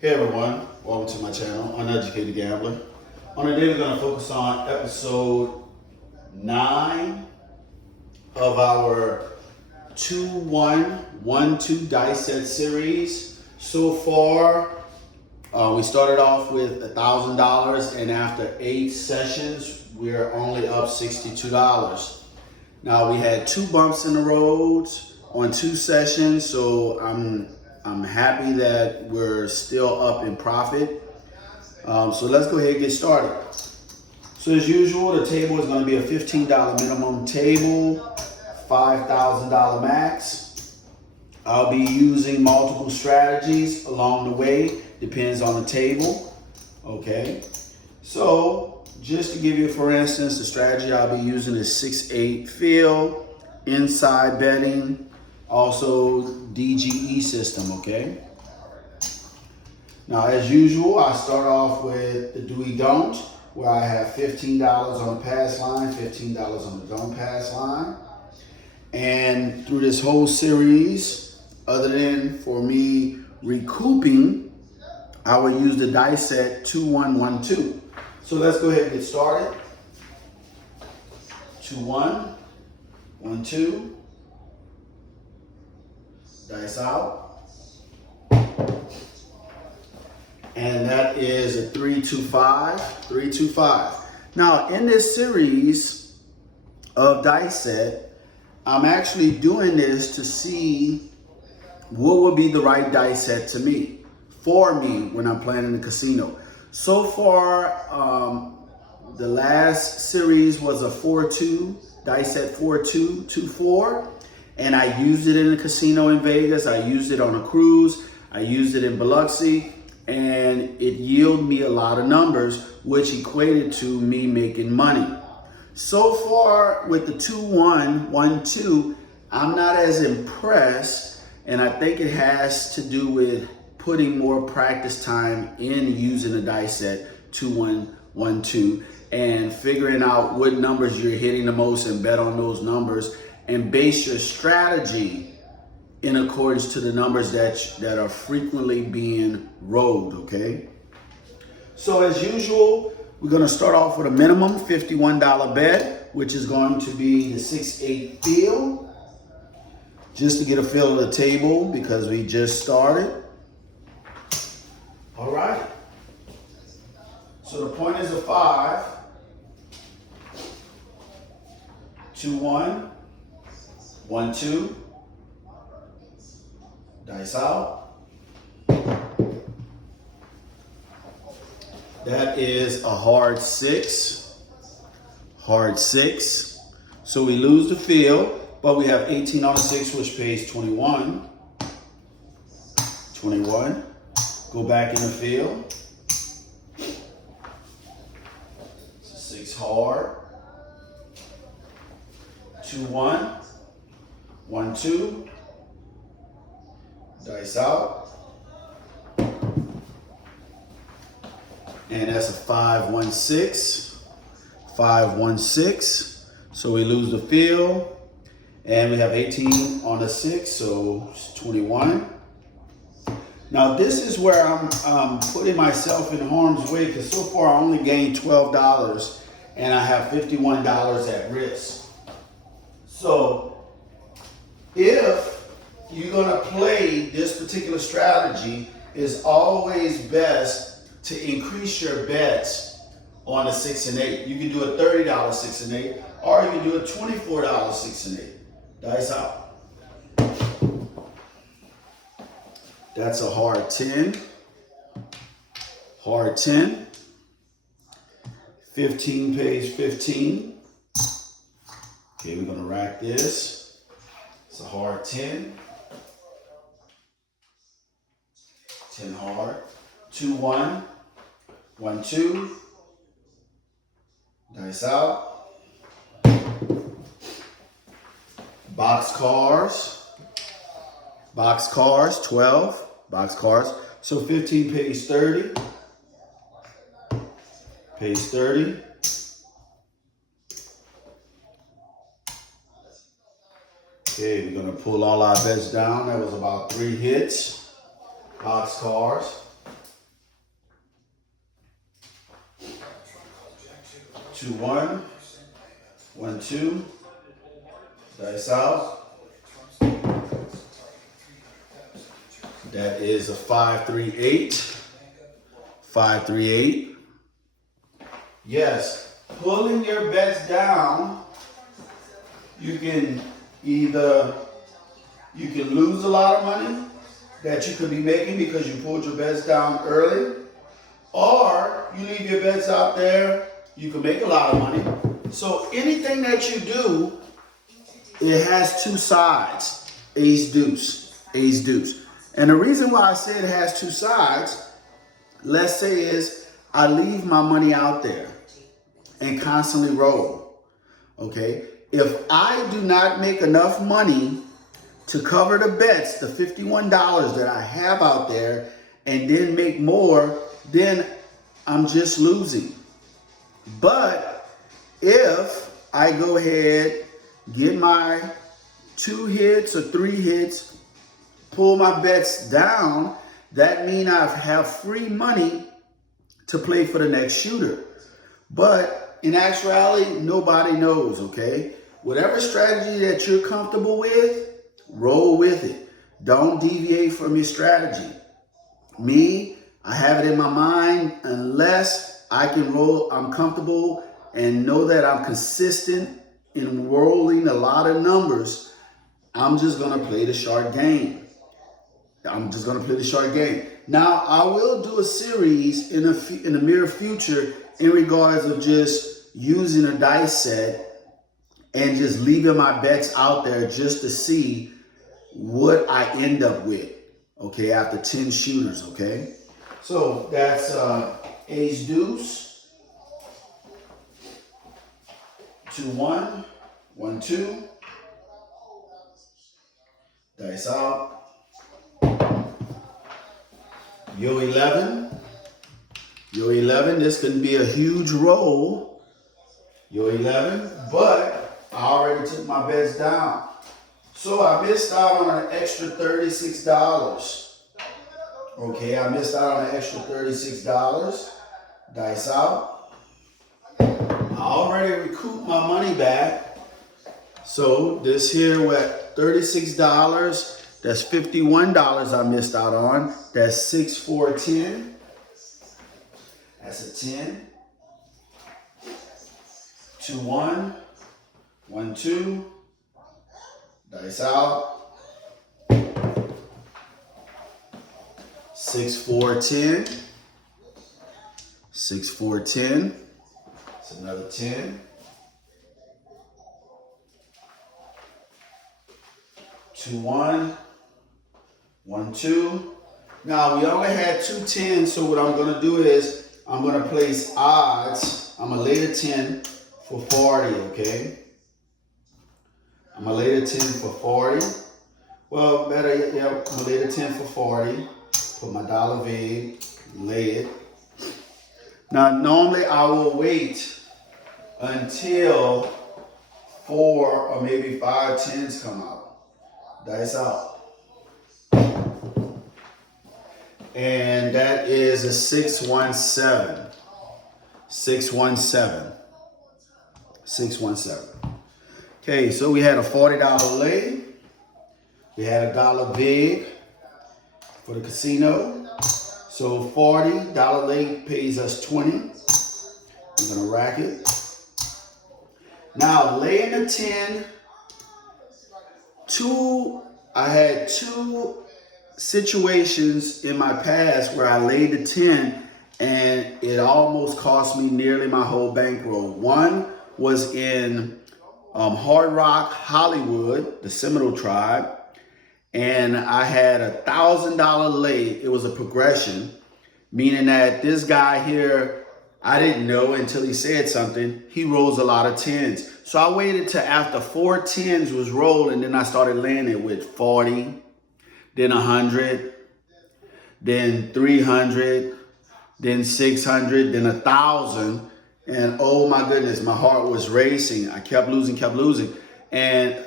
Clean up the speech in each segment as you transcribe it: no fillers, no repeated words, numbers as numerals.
Hey everyone, welcome to my channel, Uneducated Gambler. On today we're going to focus on episode 9 of our 2-1-1-2 dice set series. So far, we started off with $1,000 and after 8 sessions, we're only up $62. Now we had 2 bumps in the road on 2 sessions, so I'm happy that we're still up in profit. So let's go ahead and get started. So as usual, the table is going to be a $15 minimum table, $5,000 max. I'll be using multiple strategies along the way, depends on the table. Okay, so just to give you, for instance, the strategy I'll be using is 6-8 field, inside betting, also DGE system, okay? Now, as usual, I start off with the do we don't, where I have $15 on the pass line, $15 on the don't pass line. And through this whole series, other than for me recouping, I will use the dice set 2-1-1-2. So let's go ahead and get started. 2-1-1-2. Dice out. And that is a 3-2-5. 3-2-5. Now, in this series of dice set, I'm actually doing this to see what would be the right dice set for me when I'm playing in the casino. So far, the last series was a 4-2, dice set 4-2, 2-4, and I used it in the casino in Vegas. I used it on a cruise. I used it in Biloxi, and it yielded me a lot of numbers, which equated to me making money. So far with the 2-1-1-2, I'm not as impressed, and I think it has to do with putting more practice time in using the dice set 2-1-1-2 and figuring out what numbers you're hitting the most and bet on those numbers and base your strategy in accordance to the numbers that are frequently being rolled, okay? So as usual, we're gonna start off with a minimum $51 bet, which is going to be the 6-8 field, just to get a feel of the table because we just started. All right. So the point is a 5. 2-1-1-2. Dice out. That is a hard 6. Hard 6. So we lose the field, but we have 18 on the 6, which pays 21. 21. Go back in the field. 6 hard. 2-1-1-2. Dice out. And that's a 5-1-6. 5-1-6. So we lose the field. And we have 18 on the 6, so it's 21. Now this is where I'm putting myself in harm's way because so far I only gained $12 and I have $51 at risk. So if you're gonna play this particular strategy, it's always best to increase your bets on the 6 and 8. You can do a $30 6 and 8, or you can do a $24 6 and 8. Dice out. That's a hard 10. Hard 10. 15 pays 15. Okay, we're gonna rack this. It's a hard 10. 10 hard. 2-1-1-2. Dice out. Box cars. Box cars, 12. Box cars. So 15 pays 30. Pays 30. Okay, we're gonna pull all our bets down. That was about 3 hits. Box cars. 2, 1, 1, 2, dice out. That is a 5, 3, 8. 5, 3, 8. Yes, pulling your bets down, you can lose a lot of money that you could be making because you pulled your bets down early, or you leave your bets out there, you can make a lot of money. So anything that you do, it has two sides, ace, deuce, ace, deuce. And the reason why I say it has two sides, let's say is I leave my money out there and constantly roll, okay? If I do not make enough money to cover the bets, the $51 that I have out there, and then make more, then I'm just losing. But if I go ahead, get my 2 hits or 3 hits, pull my bets down, that means I have free money to play for the next shooter. But in actuality, nobody knows, okay? Whatever strategy that you're comfortable with, roll with it. Don't deviate from your strategy. Me, I have it in my mind, unless I can roll, I'm comfortable and know that I'm consistent in rolling a lot of numbers, I'm just gonna play the short game. I'm just gonna play the short game. Now, I will do a series in the near future in regards of just using a dice set and just leaving my bets out there just to see what I end up with, okay, after 10 shooters, okay? So that's ace deuce, 2, 1, 1, 2, dice out. Yo 11, this can be a huge roll, yo 11, but I already took my bets down. So I missed out on an extra $36. Okay, I missed out on an extra $36. Dice out. I already recouped my money back. So this here with $36, that's $51 I missed out on. That's 6, 4, 10. That's a 10. 2, 1, 1, 2. Dice out. 6, 4, 10. 6, 4, 10. It's another 10. 2, 1. 1, 2. Now we only had 2 10s, so what I'm gonna do is I'm gonna place odds. I'm gonna lay the 10 for 40, okay? I'm gonna lay the 10 for 40. Well, better yet, yeah, I'm gonna lay the 10 for 40. Put my dollar vig, lay it. Now, normally I will wait until 4 or maybe 5 10s come out. Dice out. And that is a 617. 617. 617. Okay, so we had a $40 lay. We had a dollar vig for the casino. So $40 lay pays us 20. I'm gonna rack it. Now laying the 10. I had 2 situations in my past where I laid the 10 and it almost cost me nearly my whole bankroll. One was in Hard Rock, Hollywood, the Seminole tribe, and I had a $1,000 lay. It was a progression, meaning that this guy here, I didn't know until he said something, he rolls a lot of 10s. So I waited till after 4 10s was rolled, and then I started laying it with 40, then 100, then 300, then 600, then 1,000. And oh my goodness, my heart was racing. I kept losing. And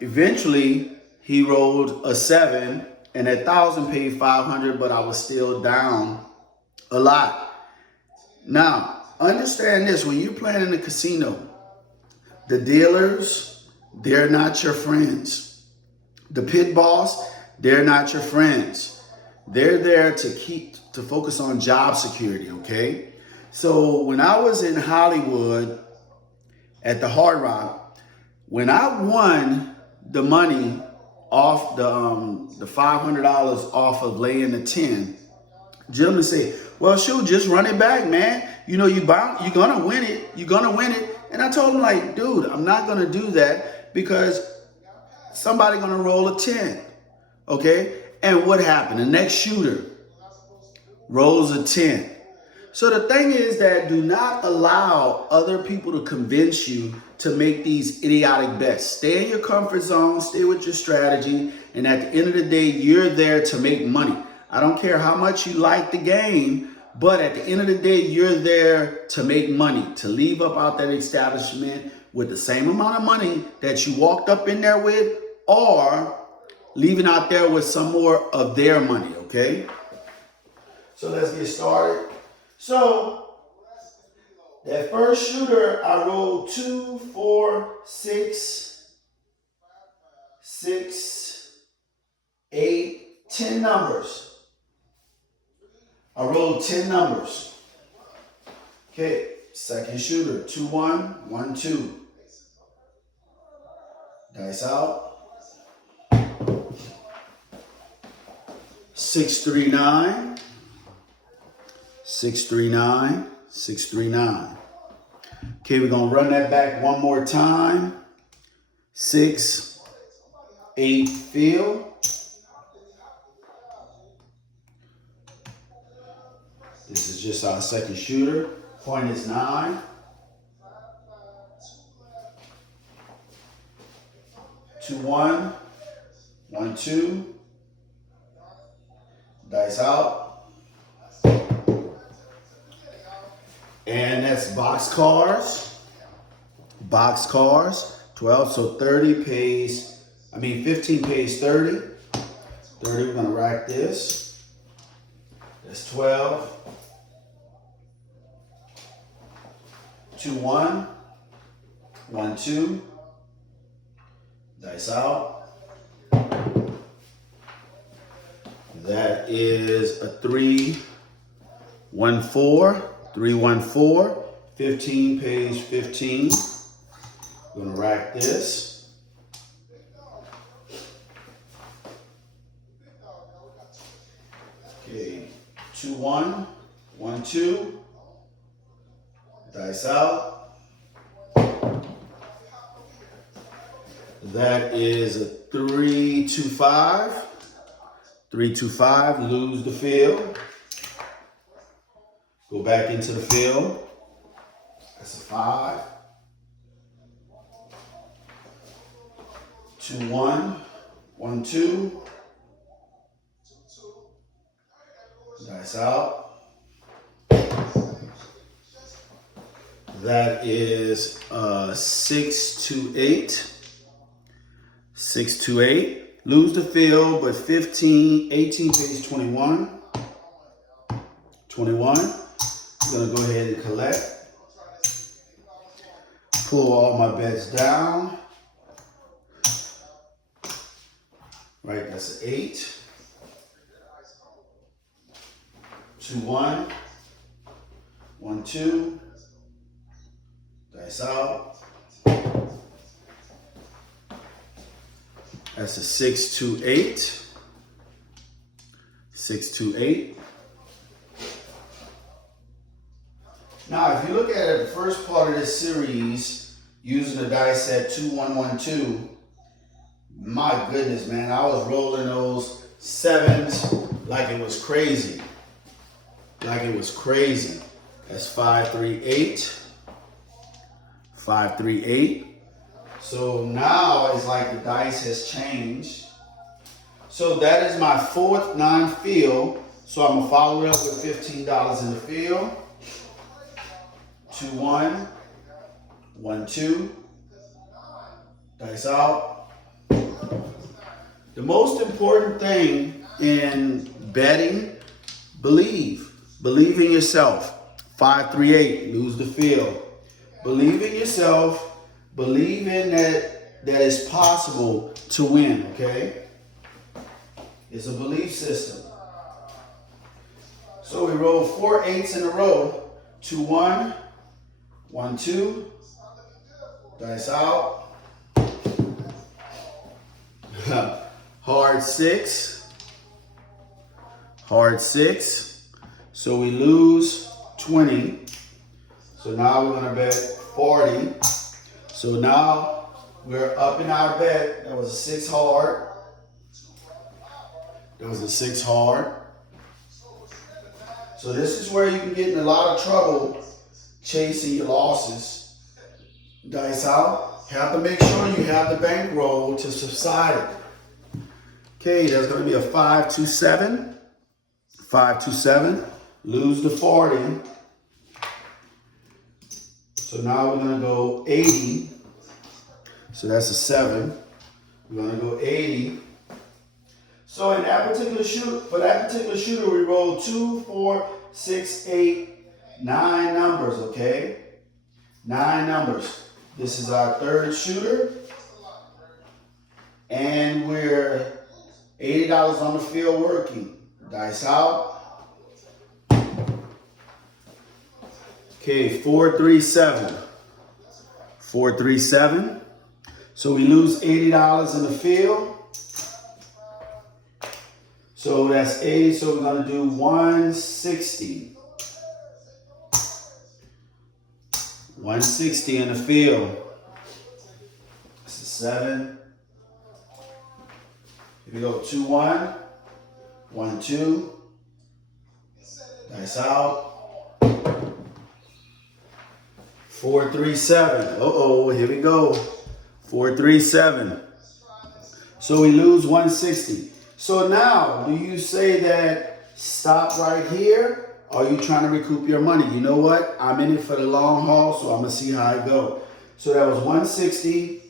eventually he rolled a 7, and 1,000 paid 500, but I was still down a lot. Now, understand this, when you're playing in the casino, the dealers, they're not your friends. The pit boss, they're not your friends. They're there to focus on job security, okay? So when I was in Hollywood at the Hard Rock, when I won the money off the $500 off of laying the 10, gentlemen say, well, shoot, just run it back, man. You know, you're gonna win it. You're gonna win it. And I told him, like, dude, I'm not gonna do that because somebody gonna roll a 10, okay? And what happened? The next shooter rolls a 10. So the thing is that do not allow other people to convince you to make these idiotic bets. Stay in your comfort zone, stay with your strategy, and at the end of the day, you're there to make money. I don't care how much you like the game, but at the end of the day, you're there to make money, to leave up out that establishment with the same amount of money that you walked up in there with, or leaving out there with some more of their money, okay? So let's get started. So that first shooter, I rolled 2, 4, 6, 8, 10 numbers. I rolled 10 numbers. Okay, second shooter, 2, 1, 1, 2. Dice out. 6, 3, 9. 6, 3, 9. 6, 3, 9. Okay, we're gonna run that back one more time. 6, 8, fill. This is just our second shooter. Point is 9. 2, 1, 1, 2. Dice out. And that's box cars. Box cars. 12, so 30 pays, 15 pays 30. 30, we're gonna rack this. That's 12. 2, 1, 1, 2. Dice out. That is a 3, 1, 4. 3, 1, 4. 15 pays 15. I'm gonna rack this. Okay, 2, 1, 1, 2. Dice out. That is a 3, 2, 5. 3, 2, 5, lose the field. Go back into the field. That's a 5. 2, 1, 1, 2. Dice out. That is 6, 2, 8. 6, 2, 8. Lose the field, but 15, 18 pays 21. 21. I'm gonna go ahead and collect. Pull all my bets down. Right, that's an 8. 2, 1. 1, 2. Dice out. That's a 6, 2, 8. 6, 2, 8. Now, if you look at it, the first part of this series, using the dice set 2, 1, 1, 2, my goodness, man, I was rolling those 7s like it was crazy. Like it was crazy. That's 5, 3, 8. 5, 3, 8. So now it's like the dice has changed. So that is my 4th non-field. So I'm gonna follow it up with $15 in the field. 2, 1, 1, 2. Dice out. The most important thing in betting, believe in yourself. 538, lose the field. Believe in yourself. Believe in that it's possible to win, okay? It's a belief system. So we roll 4 8s in a row. 2 1, 1 2. Dice out. Hard 6. Hard 6. So we lose 20. So now we're gonna bet 40. So now we're up in our bet. That was a 6 hard. That was a 6 hard. So this is where you can get in a lot of trouble chasing your losses. Dice out. You have to make sure you have the bankroll to subside it. Okay, there's going to be a 5 2 7. 5 2 7. Lose the 40. So now we're going to go 80. So that's a 7. We're going to go 80. So in that particular shooter, we roll 2, 4, 6, 8, 9 numbers, okay? 9 numbers. This is our third shooter. And we're $80 on the field working. Dice out. Okay, 4 3 7. 4 3 7. So we lose $80 in the field. So that's 80, so we're gonna do 160. 160 in the field. That's a 7. Here we go, 2 1. 1 2. Dice out. 4 3 7. Uh-oh, here we go. 4 3 7. So we lose 160. So now, do you say that stop right here? Or are you trying to recoup your money? You know what? I'm in it for the long haul, so I'm going to see how I go. So that was 160.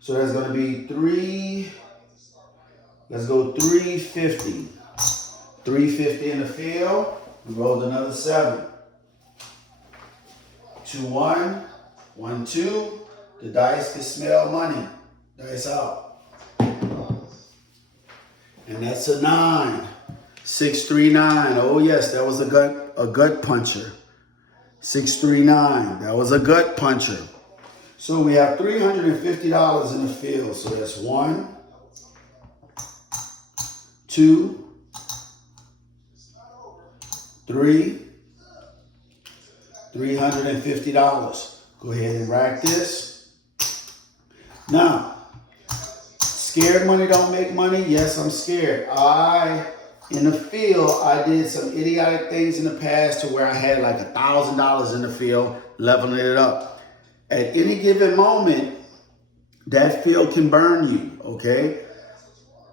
So that's going to be 3. Let's go 350. 350 in the field. We rolled another 7. 2 1. 1 2. The dice can smell money. Dice out. And that's a 9. 6 3 9. Oh yes, that was a gut puncher. 6 3 9. That was a gut puncher. So we have $350 in the field. So that's 1, 2, 3. $350. Go ahead and rack this. Now, scared money don't make money. Yes, I'm scared. In the field, I did some idiotic things in the past to where I had like $1,000 in the field, leveling it up. At any given moment, that field can burn you, okay?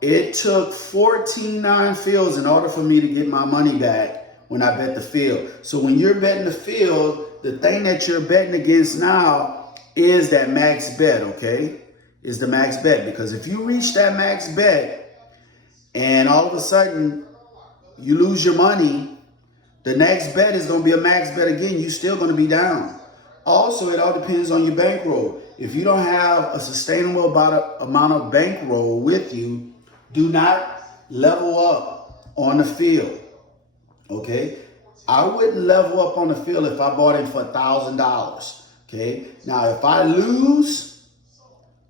It took 14 9-fields in order for me to get my money back when I bet the field. So when you're betting the field, the thing that you're betting against now is that max bet, okay? Is the max bet. Because if you reach that max bet and all of a sudden you lose your money, the next bet is going to be a max bet again. You're still going to be down. Also, it all depends on your bankroll. If you don't have a sustainable amount of bankroll with you, do not level up on the field, okay? I wouldn't level up on the field if I bought in for $1,000, okay? Now, if I lose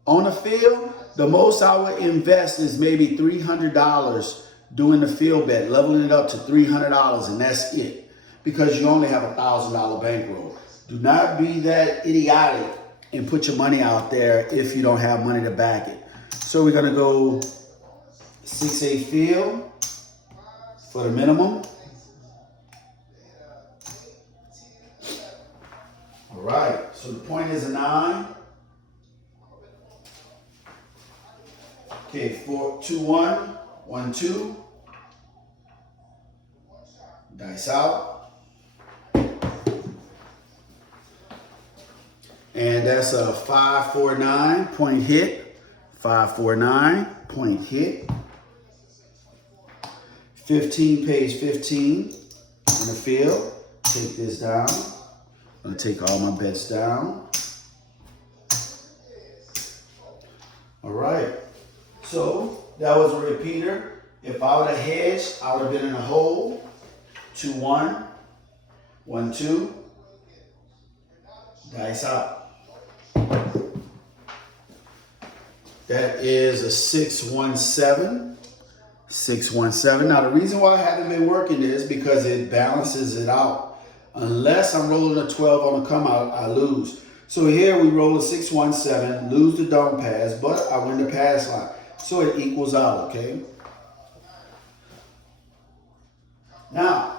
on the field, the most I would invest is maybe $300 doing the field bet, leveling it up to $300, and that's it. Because you only have a $1,000 bankroll. Do not be that idiotic and put your money out there if you don't have money to back it. So we're gonna go 6-8 field for the minimum. All right, so the point is a 9. Okay, 4 2 1 1 2. Dice out. And that's a 549 point hit. 549 point hit. 15, page 15 in the field. take this down. I'm gonna take all my bets down. All right, so that was a repeater. If I would have hedged, I would have been in a hole. 2-1, 1-2, dice out. That is a 6-1-7. 6-1-7. Now the reason why I haven't been working is because it balances it out. Unless I'm rolling a 12 on the come out, I lose. So here we roll a 6-1-7, lose the don't pass, but I win the pass line. So it equals out, okay? Now,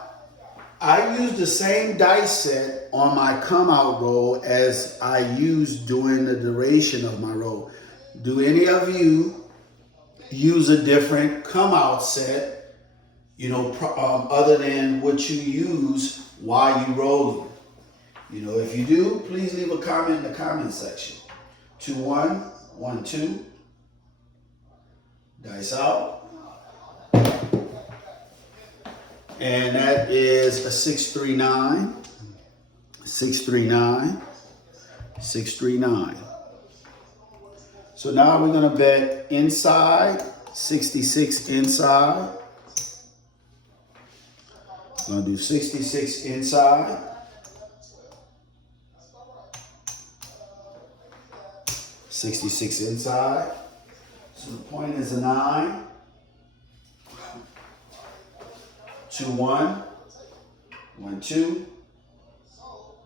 I use the same dice set on my come out roll as I used during the duration of my roll. Do any of you use a different come out set, you know, other than what you use while you rolling? You know, if you do, please leave a comment in the comment section. 2-1, 1-2, dice out. And that is a 6-3-9, 6-3-9, 6-3-9. So now we're gonna bet inside, 66 inside. I'm gonna do 66 inside. 66 inside. So the point is a 9. 2-1, 1-2,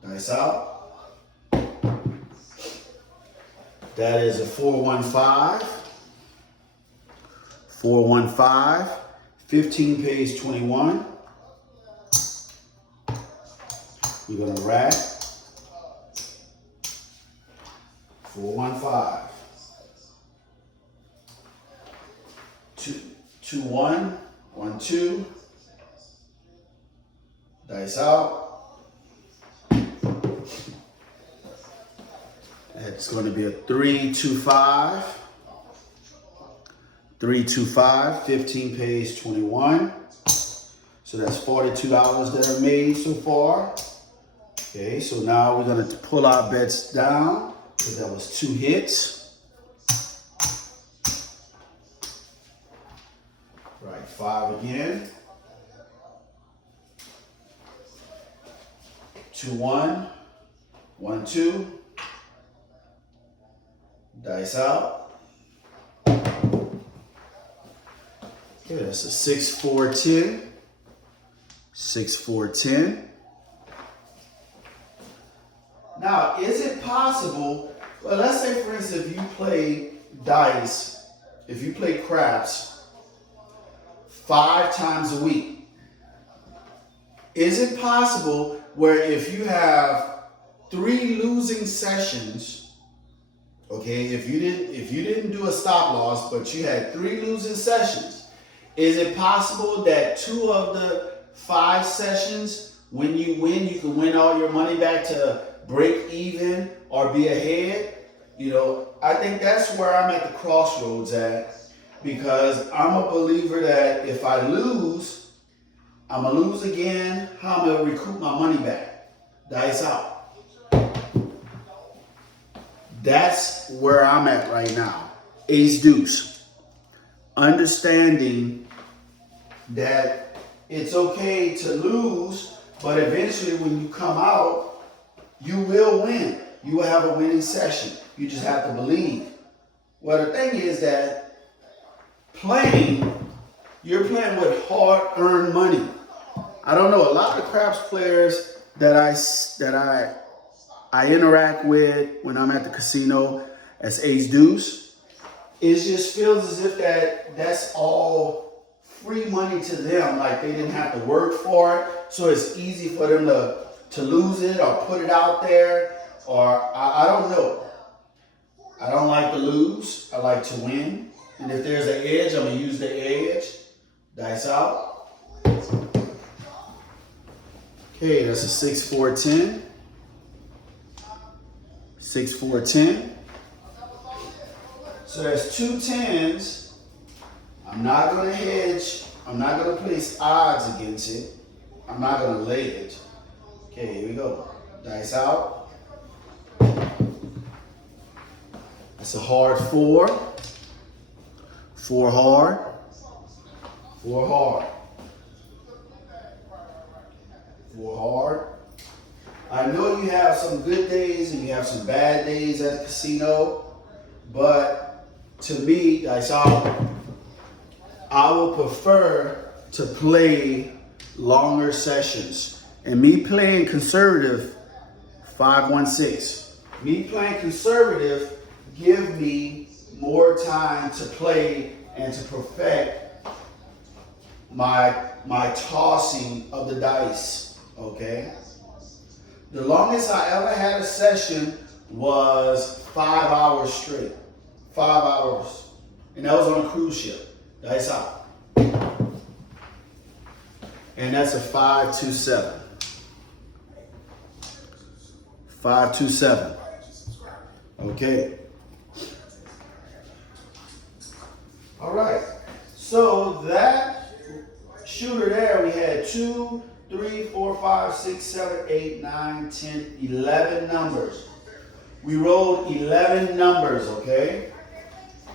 dice out. That is a 4-1-5. 4-1-5. 15 pays 21. We're gonna rack. 4-1-5. 2-1, 1-2. Dice out. It's going to be a 3-2-5. 3-2-5. 15 pays 21. So that's $42 that are made so far. Okay, so now we're going to pull our bets down because that was 2 hits. Right, 5 again. 2-1, 1-2, dice out. Okay, that's a 6-4-10, 6-4-10. Now, is it possible, well, let's say for instance, if you play dice, if you play craps 5 times a week, is it possible where if you have 3 losing sessions, okay, if you didn't do a stop loss, but you had 3 losing sessions, is it possible that 2 of the 5 sessions, when you win, you can win all your money back to break even or be ahead? You know, I think that's where I'm at the crossroads at, because I'm a believer that if I lose, I'm gonna lose again. How I'm gonna recoup my money back? Dice out. That's where I'm at right now. Ace deuce. Understanding that it's okay to lose, but eventually when you come out, you will win. You will have a winning session. You just have to believe. Well, the thing is that you're playing with hard-earned money. I don't know, a lot of craps players that I interact with when I'm at the casino as ace deuce, it just feels as if that's all free money to them, like they didn't have to work for it, so it's easy for them to lose it or put it out there, or I don't know. I don't like to lose, I like to win, and if there's an edge, I'm gonna use the edge. Dice out. Okay, that's a 6-4-10. 6-4-10. So that's 2 10s. I'm not going to hedge. I'm not going to place odds against it. I'm not going to lay it. Okay, here we go. Dice out. It's a hard 4. 4 hard. 4 hard. 4 hard. I know you have some good days and you have some bad days at the casino, but to me, dice out, I would prefer to play longer sessions. And me playing conservative, 5-1-6. Me playing conservative give me more time to play and to perfect my tossing of the dice, okay? The longest I ever had a session was 5 hours straight. 5 hours. And that was on a cruise ship. Dice out. And that's a 5-2-7. 5-2-7. Okay. All right. So that shooter there, we had 2, 3, 4, 5, 6, 7, 8, 9, 10, 11 numbers. We rolled 11 numbers, okay?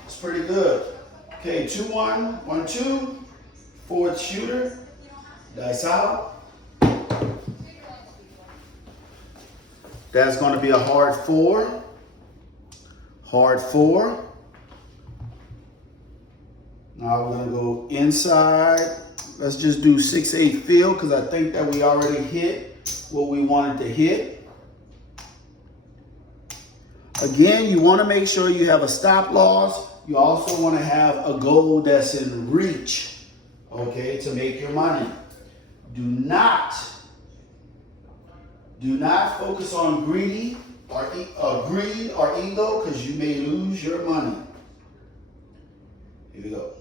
It's pretty good. Okay, 2-1, 1-2, fourth shooter. Dice out. That's going to be a hard 4. Hard 4. Now we're going to go inside. Let's just do 6-8 field because I think that we already hit what we wanted to hit. Again, you want to make sure you have a stop loss. You also want to have a goal that's in reach, okay, to make your money. Do not focus on greed or ego because you may lose your money. Here we go.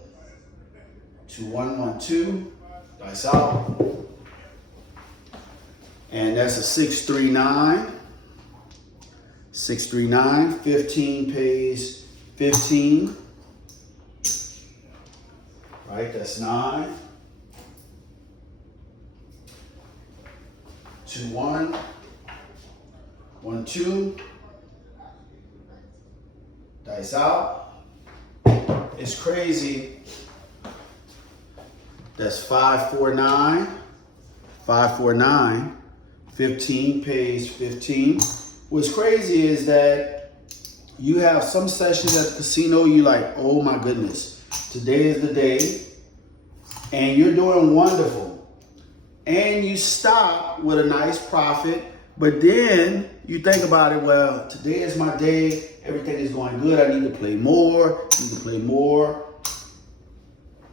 2-1-1-2. Dice out. And that's a 6-3-9. 6-3-9. 15 pays 15. Right, that's 9. 2-1. 1-2. Dice out. It's crazy. That's 5-4-9. 5-4-9. 15 pays 15. What's crazy is that you have some sessions at the casino, you're like, oh my goodness, today is the day, and you're doing wonderful. And you stop with a nice profit, but then you think about it, well, today is my day, everything is going good, I need to play more,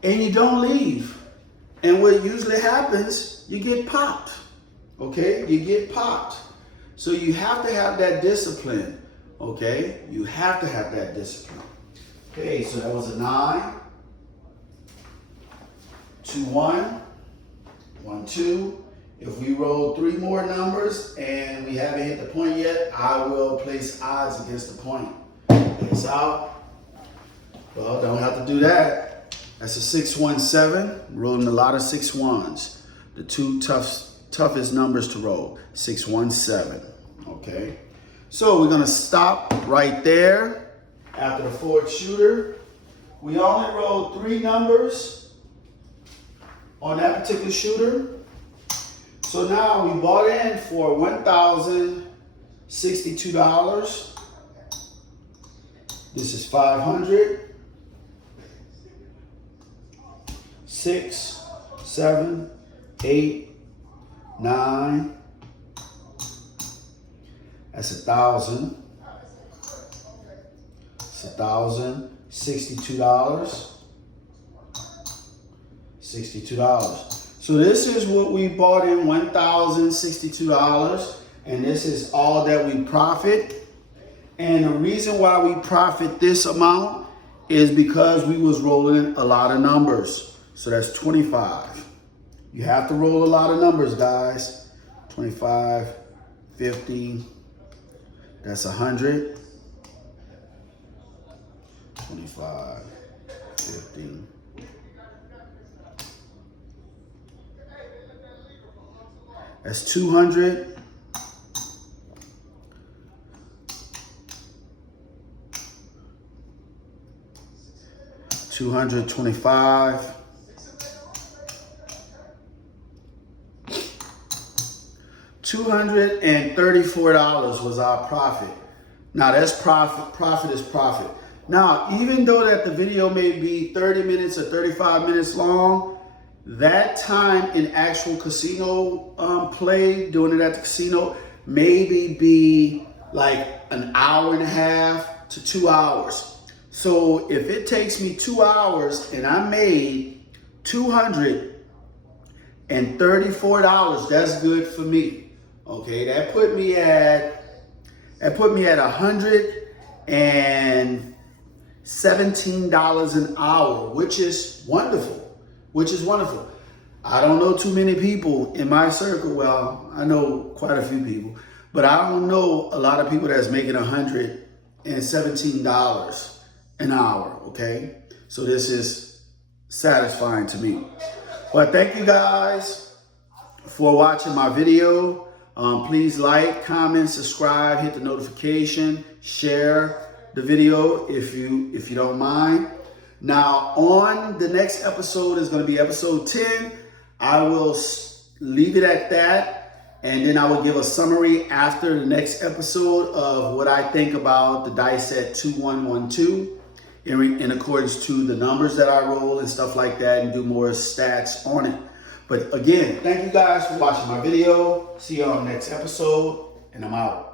and you don't leave. And what usually happens, you get popped, okay? You get popped. So you have to have that discipline, okay? You have to have that discipline. Okay, so that was a 9. 2-1, 1-2. If we roll 3 more numbers and we haven't hit the point yet, I will place odds against the point. It's out. Well, don't have to do that. That's a 6-1-7. Rolling a lot of 6-1s. The 2 toughest numbers to roll. 6-1-7. Okay. So we're gonna stop right there after the 4th shooter. We only rolled 3 numbers on that particular shooter. So now we bought in for $1,062. This is 500. 6, 7, 8, 9. That's 1,000. It's $1,062. $62. So this is what we bought in, $1,062, and this is all that we profit. And the reason why we profit this amount is because we was rolling a lot of numbers. So that's 25. You have to roll a lot of numbers, guys. 25, 50, that's 100. 25, 50. That's 200. 225. $234 was our profit. Now that's profit. Profit is profit. Now, even though that the video may be 30 minutes or 35 minutes long, that time in actual casino play, doing it at the casino, maybe be like an hour and a half to 2 hours. So if it takes me 2 hours and I made $234, that's good for me. Okay, that put me at $117 an hour, which is wonderful. I don't know too many people in my circle. Well, I know quite a few people, but I don't know a lot of people that's making $117 an hour. Okay, so this is satisfying to me. But thank you guys for watching my video. Please like, comment, subscribe, hit the notification, share the video if you don't mind. Now, on the next episode is going to be episode 10. I will leave it at that, and then I will give a summary after the next episode of what I think about the dice set 2112 in accordance to the numbers that I roll and stuff like that, and do more stats on it. But again, thank you guys for watching my video. See you on the next episode, and I'm out.